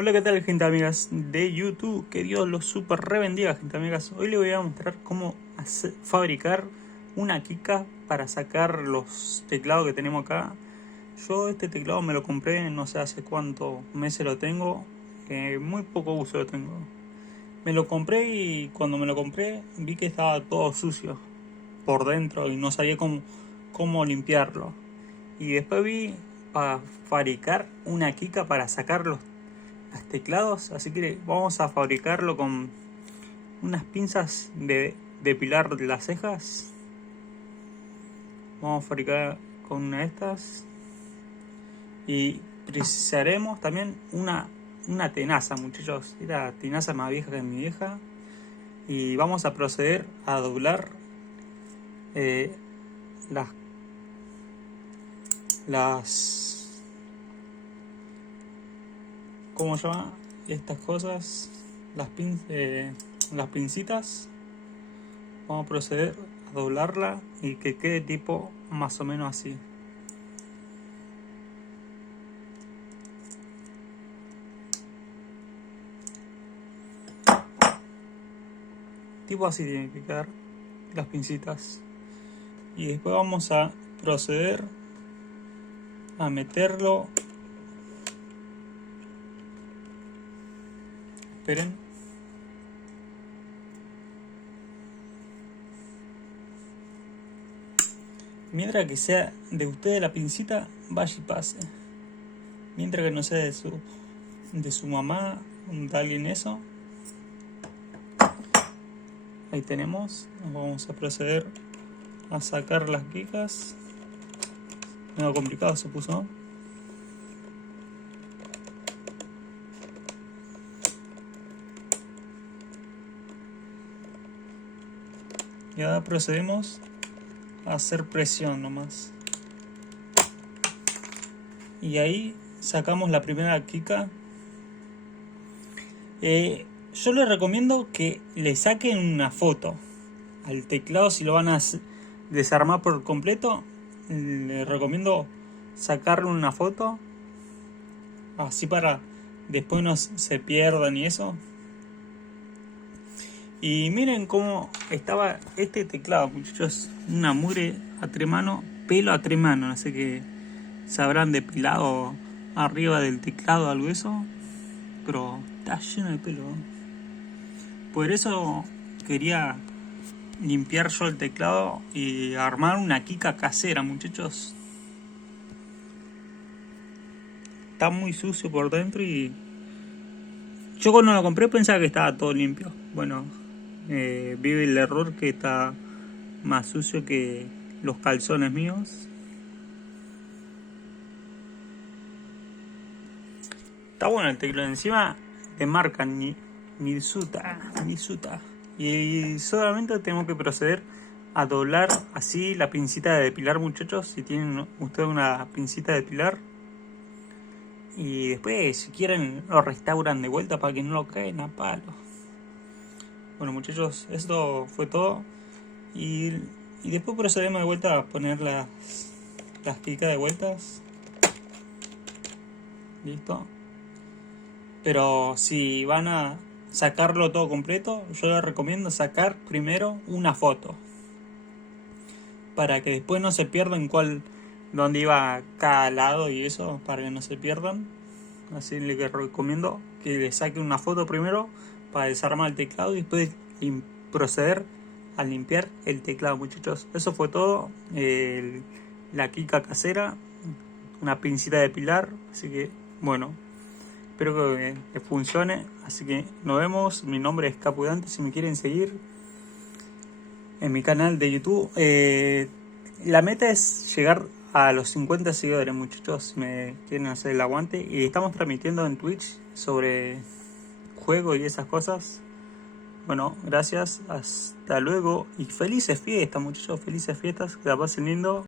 Hola, ¿qué tal, gente amigas de YouTube? Que Dios los super rebendiga, gente amigas. Hoy les voy a mostrar cómo fabricar una Kika para sacar los teclados que tenemos acá. Yo este teclado me lo compré no sé hace cuántos meses lo tengo, muy poco uso lo tengo. Me lo compré y cuando me lo compré vi que estaba todo sucio por dentro y no sabía cómo limpiarlo. Y después vi para fabricar una Kika para sacar los teclados, así que vamos a fabricarlo con unas pinzas de depilar las cejas. Vamos a fabricar con una de estas y precisaremos también una tenaza, muchachos. Esta tenaza más vieja que mi vieja, y vamos a proceder a doblar las ¿cómo se llama? Estas cosas, las pincitas. Vamos a proceder a doblarla y que quede tipo más o menos así. Tipo así tienen que quedar las pincitas. Y después vamos a proceder a meterlo. Esperen. Mientras que sea de ustedes la pincita, vaya y pase. Mientras que no sea de su mamá, de alguien eso. Ahí tenemos. Vamos a proceder a sacar las Kikas. Medio complicado se puso. Y ahora procedemos a hacer presión nomás. Y ahí sacamos la primera Kika. Yo les recomiendo que le saquen una foto al teclado si lo van a desarmar por completo. Les recomiendo sacarle una foto, así para después no se pierdan y eso. Y miren cómo estaba este teclado, muchachos. Una mugre a tres manos, pelo a tres manos. No sé qué se habrán depilado arriba del teclado, algo de eso. Pero está lleno de pelo. Por eso quería limpiar yo el teclado y armar una Kika casera, muchachos. Está muy sucio por dentro y yo cuando lo compré pensaba que estaba todo limpio. Bueno, vi el error que está más sucio que los calzones míos. Está bueno el teclado, encima de marca Nisuta. Y solamente tenemos que proceder a doblar así la pincita de depilar, muchachos. Si tienen ustedes una pincita de depilar. Y después, si quieren, lo restauran de vuelta para que no lo caigan a palo. Bueno, muchachos, esto fue todo. Y después procedemos de vuelta a poner las Kikas de vueltas. Listo. Pero si van a sacarlo todo completo, yo les recomiendo sacar primero una foto, para que después no se pierdan dónde iba cada lado y eso, para que no se pierdan. Así les recomiendo que le saquen una foto primero para desarmar el teclado y después proceder a limpiar el teclado, muchachos. Eso fue todo. La Kika casera, una pincita de depilar. Así que bueno, espero que funcione. Así que nos vemos. Mi nombre es Capudante. Si me quieren seguir en mi canal de YouTube, la meta es llegar a los 50 seguidores, muchachos. Si me quieren hacer el aguante. Y estamos transmitiendo en Twitch sobre juego y esas cosas. Bueno, gracias. Hasta luego. Y felices fiestas, muchachos. Felices fiestas. Que la pasen lindo.